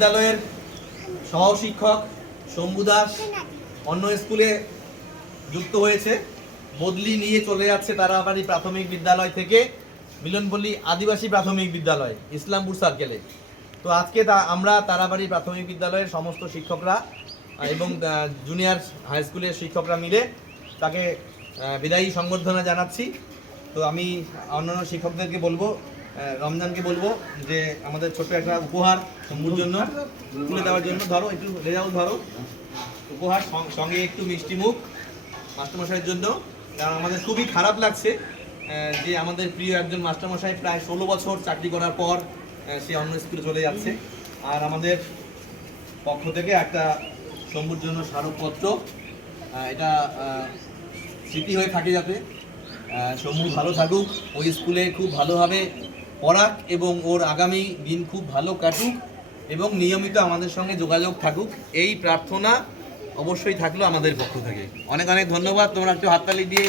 বিদ্যালয়ের সহশিক্ষক শম্ভু দাস অন্য স্কুলে যুক্ত হয়েছে, বদলি নিয়ে চলে যাচ্ছে তারাবাড়ি প্রাথমিক বিদ্যালয় থেকে মিলনপল্লী আদিবাসী প্রাথমিক বিদ্যালয় ইসলামপুর সার্কেলে। তো আজকে আমরা তারাবাড়ি প্রাথমিক বিদ্যালয়ের সমস্ত শিক্ষকরা এবং জুনিয়র হাই স্কুলের শিক্ষকরা মিলে তাকে বিদায়ী সংবর্ধনা জানাচ্ছি। তো আমি অন্যান্য শিক্ষকদেরকে বলবো, রমজানকে বলবো যে আমাদের ছোট্ট একটা উপহার শম্ভুর জন্য তুলে দেওয়ার জন্য। ধরো একটু রেজাউল, ধরো উপহার, সঙ্গে একটু মিষ্টি মুখ মাস্টারমশাইয়ের জন্য। কারণ আমাদের খুবই খারাপ লাগছে যে আমাদের প্রিয় একজন মাস্টারমশাই প্রায় 16 বছর চাকরি করার পর সে অন্য স্কুলে চলে যাচ্ছে। আর আমাদের পক্ষ থেকে একটা শম্ভুর জন্য স্মারকপত্র, এটা স্মৃতি হয়ে থাকে যাতে শম্ভু ভালো থাকুক, ওই স্কুলে খুব ভালোভাবে পড়াক এবং ওর আগামী দিন খুব ভালো কাটুক এবং নিয়মিত আমাদের সঙ্গে যোগাযোগ থাকুক, এই প্রার্থনা অবশ্যই থাকলো আমাদের পক্ষ থেকে। অনেক অনেক ধন্যবাদ। তোমরা একটু হাততালি দিয়ে